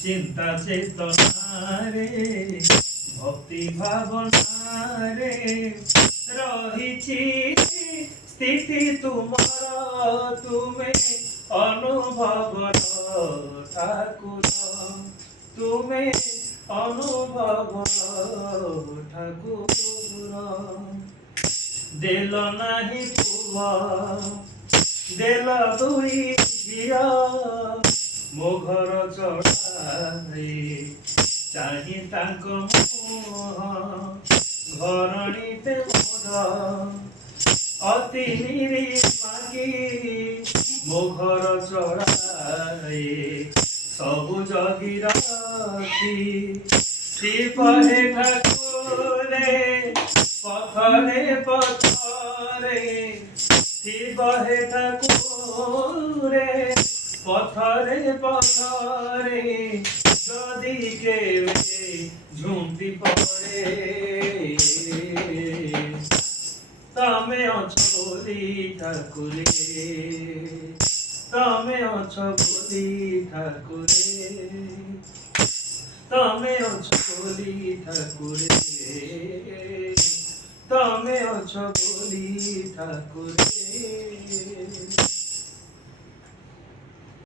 চিন্তা চেতনারে ভক্তি ভাবনারে রহিছি স্থিতি তোমার তুমি অনুভব ঠাকুর তুমি অনুভব ঠাকুর দিল নাহি পুয়া দিল দুই ঝিয়া ମୋ ଘର ଚଢ଼ାଇ ଚାହିଁ ତାଙ୍କ ମୁହଁ ଘରଣୀଟେ ମୋର ଅତି ନିରିମାକି ମୋ ଘର ଚଢ଼ାଇ ସବୁ ଜଗି ରଖି ଶିବରେ ଠାକୁରେ ପଥରେ ପଥରେ ଶିବରେ ଠାକୁରେ পথরে পথরে যদি কেবে ঝুঁকি পড়ে তমে অছ বলি ঠাকুরে তমে অছ বলি ঠাকুরে তমে অছ বলি ঠাকুরে তমে অছ বলি ঠাকুরে